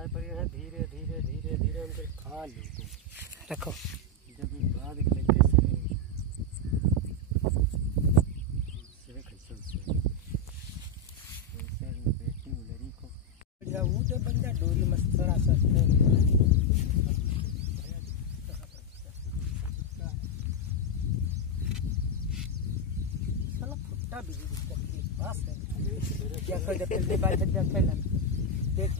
खाए पर है धीरे धीरे धीरे धीरे उनके खा लो तुम रखो जब बाद लेके से खिसल से बेटी उलरी को बढ़िया वो तो बंदा डोरी मस्त थोड़ा सा साला फुट्टा भी पास है क्या कर दे पहले बात जब पहले देख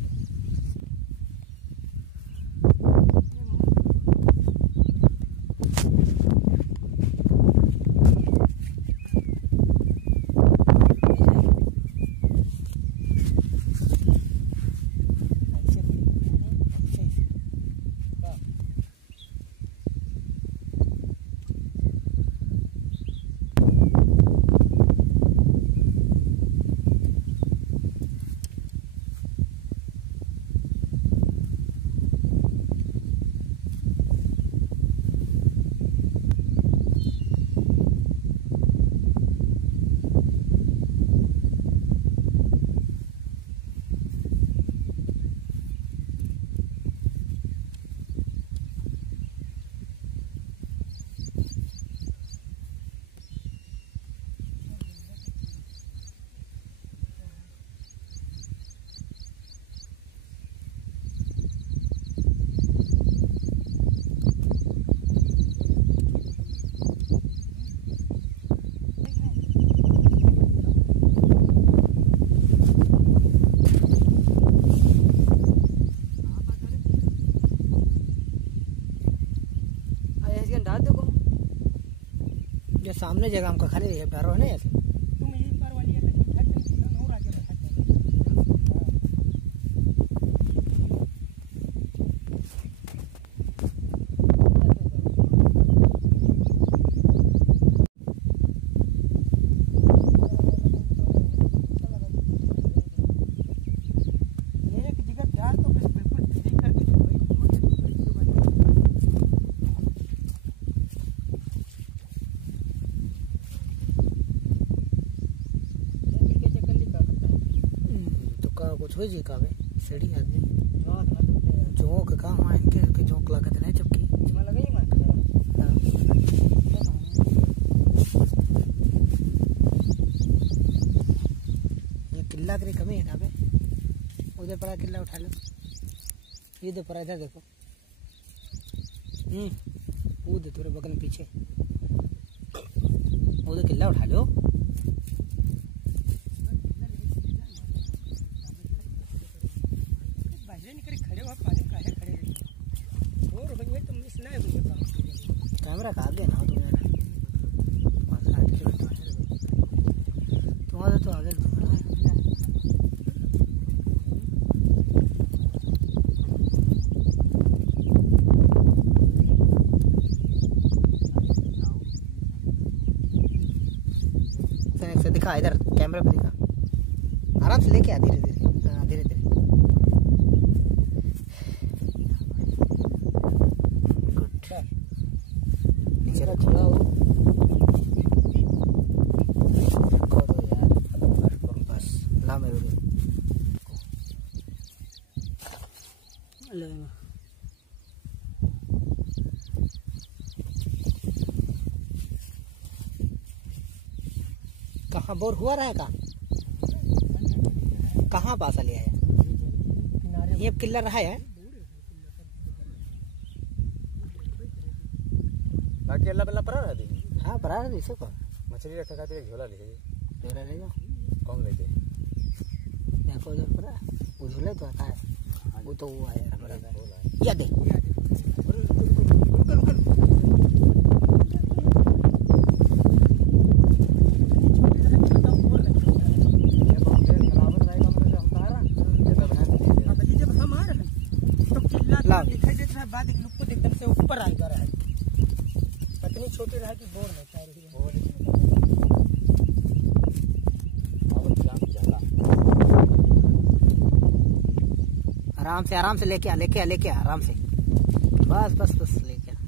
जो सामने जगह हमको खाली है डरो नहीं ऐसे तुम यही पर वाली है लेकिन ठहर कर और आगे बढ़ा एक जगह डाल तो बिल्कुल फ्री करके कुछ हो जी कावे सड़ी आदमी जोक का वहाँ इनके जोक लागत नहीं चुपकी ये किला तेरी कमी है कावे उधर पड़ा किला उठा लो ये तो पड़ा इधर देखो उधर तेरे बगल में पीछे उधर किला उठा लो कैमरा का आगे ना हो तुम्हारा तो आगे से दिखा इधर कैमरा पे दिखा आराम से लेके आ धीरे धीरे हाँ धीरे धीरे खड़ा हो बस ला मेरे कहाँ बोर हुआ रहा है कहाँ पास लिया है ये किला रहा है बाकी अल्लाह बल्ला परा रहा दी हाँ परा रहा इसे को मछली रखा खाते एक झोला लेके झोला ले जाओ कौन लेके देखो उधर परा वो झोला तो आता है वो तो वो आया बराबर या दे दिखाई देता है बाद एक लुक को एकदम से ऊपर आ जा रहा है इतनी छोटी रहा कि बोर नहीं चाह रही है आराम से लेके आ आराम से बस लेके आ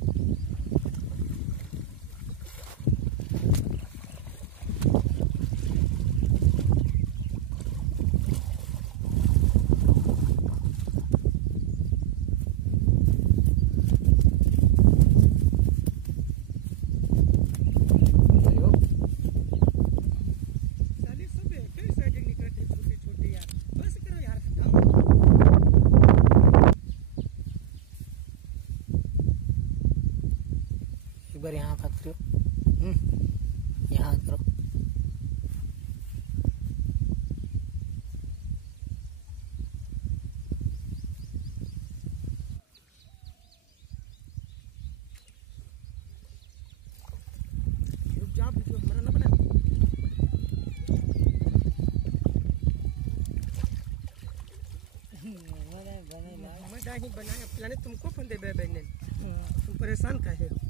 नहीं बनाए, प्लान तुमको फोन दे बहन, तुम परेशान काहे हो?